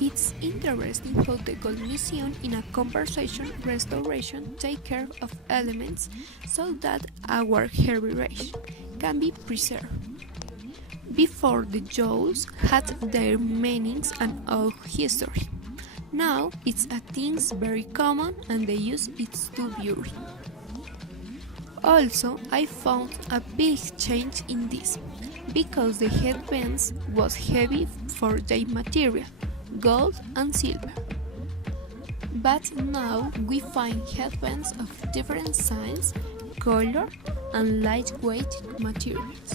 It's interesting how the Gold Museum in a conversation restoration take care of elements so that our heritage can be preserved. Before the jewels had their meanings and old history. Now it's a things very common and they use it to beauty. Also, I found a big change in this because the headbands was heavy for their material, gold and silver. But now we find headbands of different sizes, color and lightweight materials.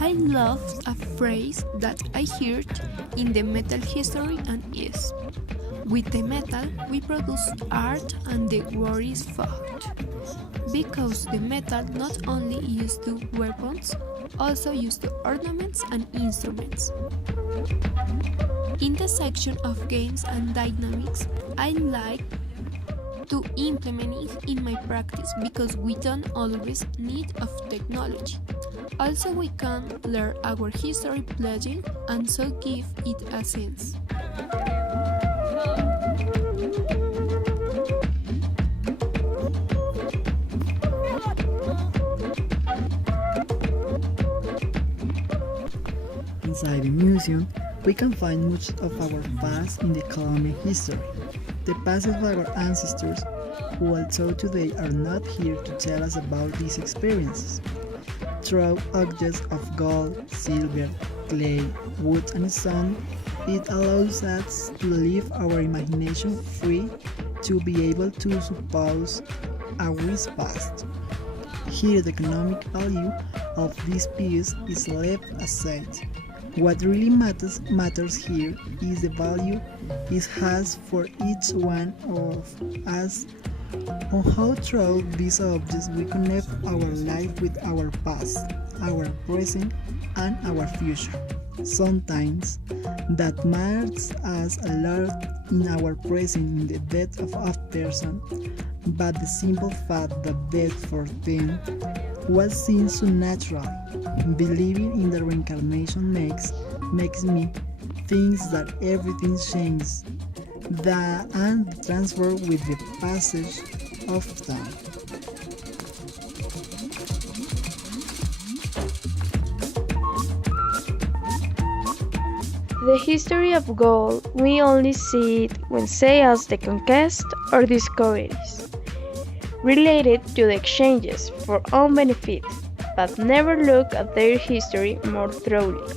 I love a phrase that I heard in the metal history and is, with the metal we produce art and the world is fought. Because the metal not only used to weapons, also used to ornaments and instruments. In the section of games and dynamics, I like to implement it in my practice because we don't always need of technology. Also we can learn our history pledging and so give it a sense. Inside the museum, we can find much of our past in the Colombian history, the past of our ancestors, who although today are not here to tell us about these experiences. Through objects of gold, silver, clay, wood and stone, it allows us to leave our imagination free to be able to suppose a wish past. Here the economic value of this piece is left aside. What really matters here is the value it has for each one of us on how through these objects we connect our life with our past, our present and our future. Sometimes that matters us a lot in our present in the death of a person, but the simple fact that death for them was seen so natural. Believing in the reincarnation makes me think that everything changes and transfer with the passage of time. The history of gold, we only see it when say as the conquest or discoveries, related to the exchanges for own benefit, but never look at their history more thoroughly.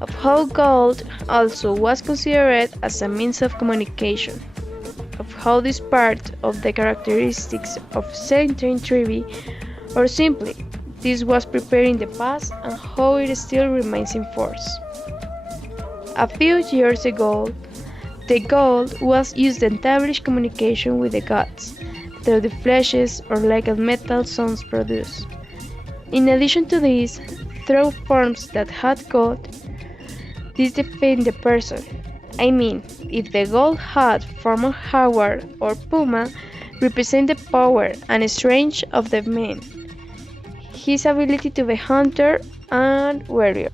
Of how gold also was considered as a means of communication, of how this part of the characteristics of certain tribe, or simply this was prepared in the past and how it still remains in force. A few years ago, the gold was used to establish communication with the gods through the flashes or legal metal sounds produced. In addition to this, through forms that had gold, this define the person. I mean, if the gold had form of jaguar or puma, represent the power and strength of the man, his ability to be hunter and warrior.